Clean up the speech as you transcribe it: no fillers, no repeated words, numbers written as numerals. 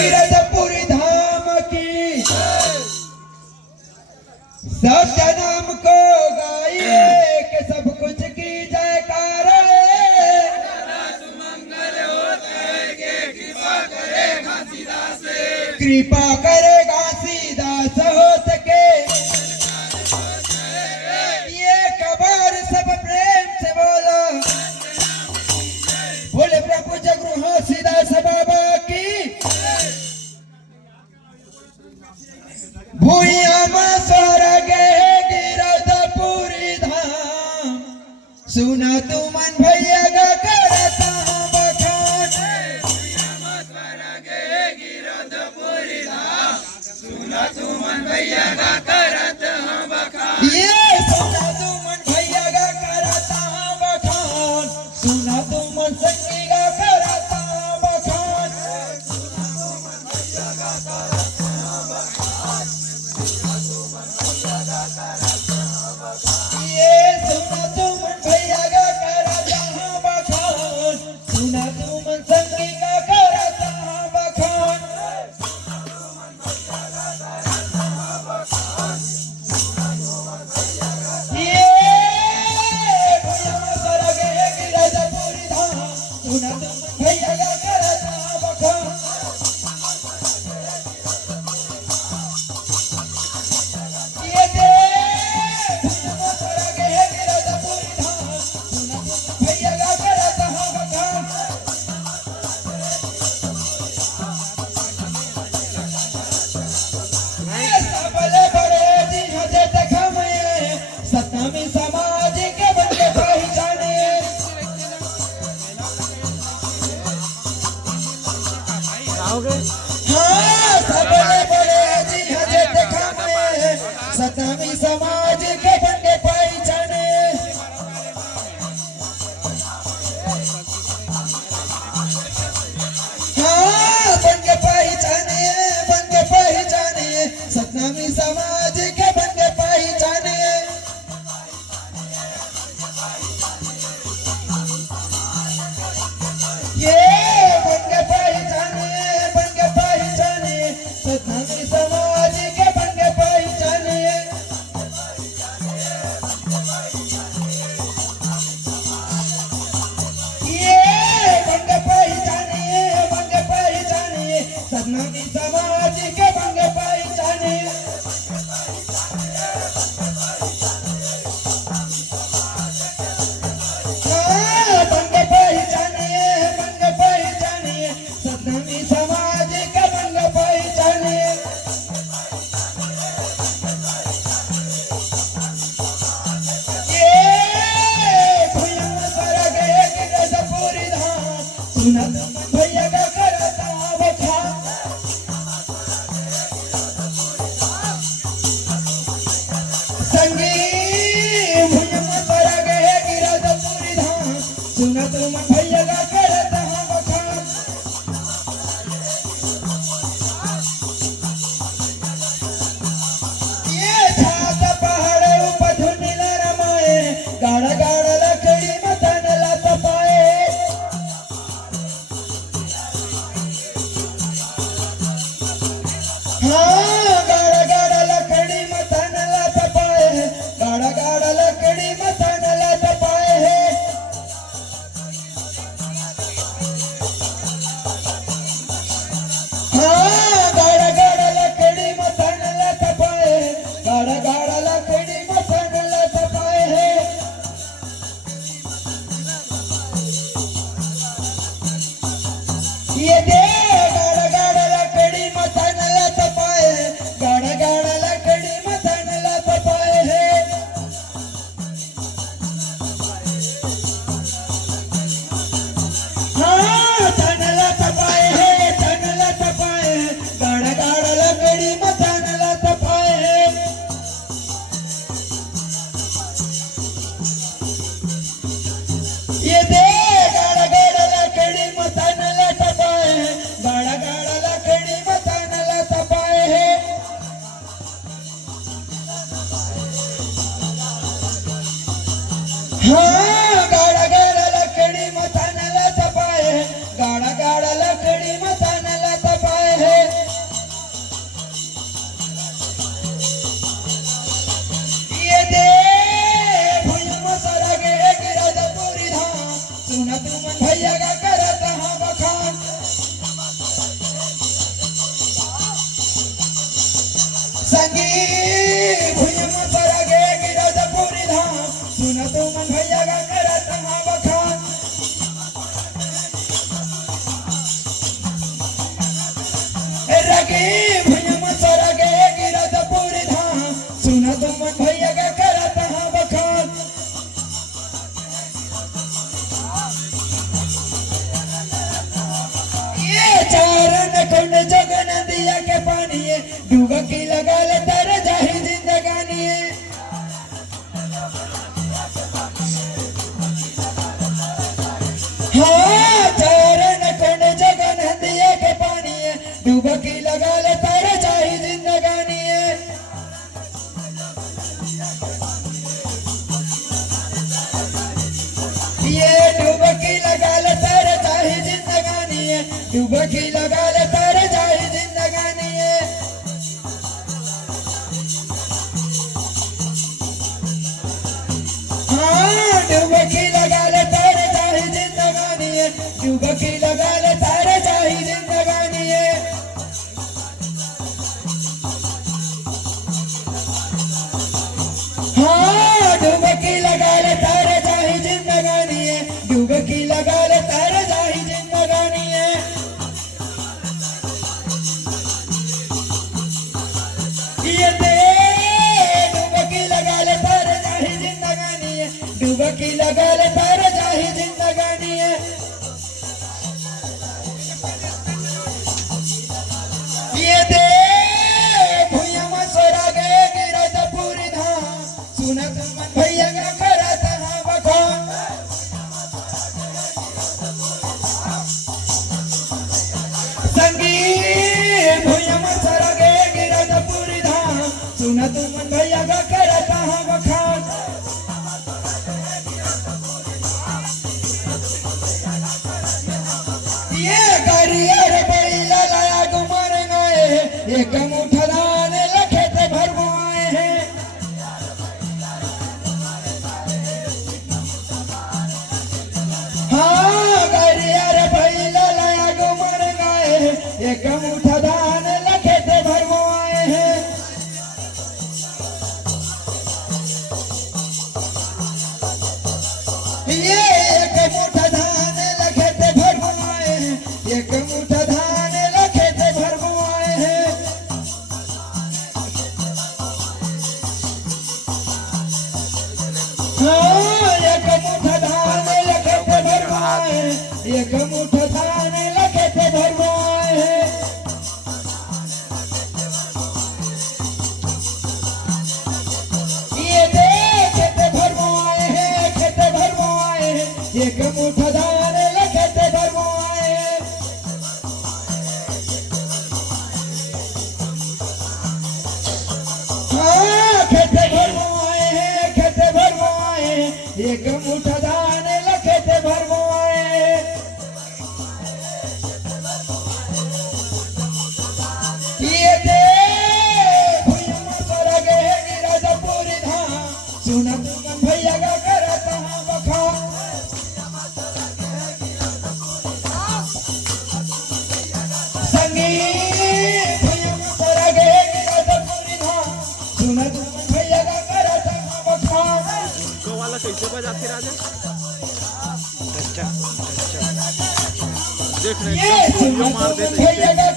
गिरधपुरी धाम की सत्य नाम को गाइए कि सब कुछ की जयकार कृपा करेगा सीदास हो सके ये कबार सब प्रेम से बोलो बोले प्रभु जगरू सीदास बाबा की भूया में स्वर्ग गिरधपुरी धाम सुना तू मन भैया गा करता हूँ बखान सुना तू मन भैया का करत हम बखान ये सुना तू मन भैया गा करता हूँ बखान सुना तू मन संगी गा करता हूँ बखान ये सुना तू मन भैया गा करता हूँ बखान सुना तू मन संगी गा करता हूँ बखान ये भैया में स्वर्ग गिरधपुरी धाम सुना तू मन भैया गा करता हूँ बखान ये दे भैया में स्वर्ग गिरधपुरी धाम सुना तू मन भैया गा करता हूँ बखान सबले बड़े जी हजे देखा मैं सतनामी समाज के बंदे पहचाने हाँ सबले बड़े जी हजे देखा मैं सतनामी समाज के बंदे पहचाने हाँ बंदे पहचाने सतनामी समाज के बंदे पहचाने ये बंदे पहचाने सतनामी समाज के बंदे पहचाने ये बंदे पहचाने सतनामी समाज के बंदे पहचाने हाँ, बंदे पहचाने सतनामी समाज के बंदे पहचाने ये भैया में स्वर्ग गिरधपुरी धाम सुना तू मन भैया गा करता हूँ बखान संगी भैया में स्वर्ग गिरधपुरी धाम सुना तू मन भैया गा करता हूँ बखान ये छात पहाड़ ऊपर धुनीला रमाए गाड़ा गाड़ा लकड़ी मतन लत पाए हाँ गाड़ा गाड़ा लकड़ी मतन लत पाए गाड़ा गाड़ा लकड़ी मतन लत पाए है हाँ गाड़ा गाड़ा लकड़ी मतन लत पाए गाड़ा गाड़ा लकड़ी मतन लत पाए है ये दे गाड़ा गाड़ा लकड़ी मतन लत पाए संगी भैया मसरा गे गिरत पूरी धाम सुना तुमन भैया का करत हाँ बखान ये चारण कुंड जग नदिया के पानी डुबकी लगा ले तर जाही जिंदगानी हाँ चारण कुंड जग नदिया के पानी डुबकी लगा ले तर जाही जिंदगानी ये डुबकी लगा ले तर जाही जिंदगानी डुबकी लगा ले तर जाही जिंदगानी हाँ डुबकी लगा ले तर जाही जिंदगानी डुबकी लगा ले तर जाही जिंदगानी हाँ डुबकी लगा ले तर जाही जिंदगानी डुबकी लगा ले तर जाही जिंदगानी ये दे डुबकी लगा ले तर जाही जिंदगानी डुबकी लगा ले तर जाही जिंदगानी ये दे भैया मसरा गे गिरत पूरी धाम सुना तुमन भैया का करत हाँ बखान संगी भैया मसरा गे गिरत पूरी धाम सुना तुमन भैया का करत हाँ बखान ये गरियर बैला लाया गुमर गए एक मुठा दान लखे ते भरवाए हैं हाँ गरियर बैला लाया गुमर गए एक मुठा दान लखे ते भरवाए हैं ये एक मुठा धान लखे ते भरवाए हैं एक मुठा धान लखे ते भरवाए हैं हाँ एक मुठा धान लखे ते भरवाए हैं एक मुठा धान लखे ते भरवाए हैं ये देख ते भरवाए हैं खेते भरवाए हैं एक मुठा धान लखे ते भरवाए हैं हाँ खेते भरवाए हैं खेते भरवाए हैं एक मुठा धान लखे ते भरवाए हैं ये दे भैया मसरा गे गिरत पूरी धाम सुना तुमन भैया का करत हाँ बखान संगी भैया मसरा गे गिरत पूरी धाम सुना तुमन भैया का करत हाँ बखान तो वाला कैसे बजाते राजा अच्छा अच्छा देख रहे ये हैं सुना मार तुमन देते भैया का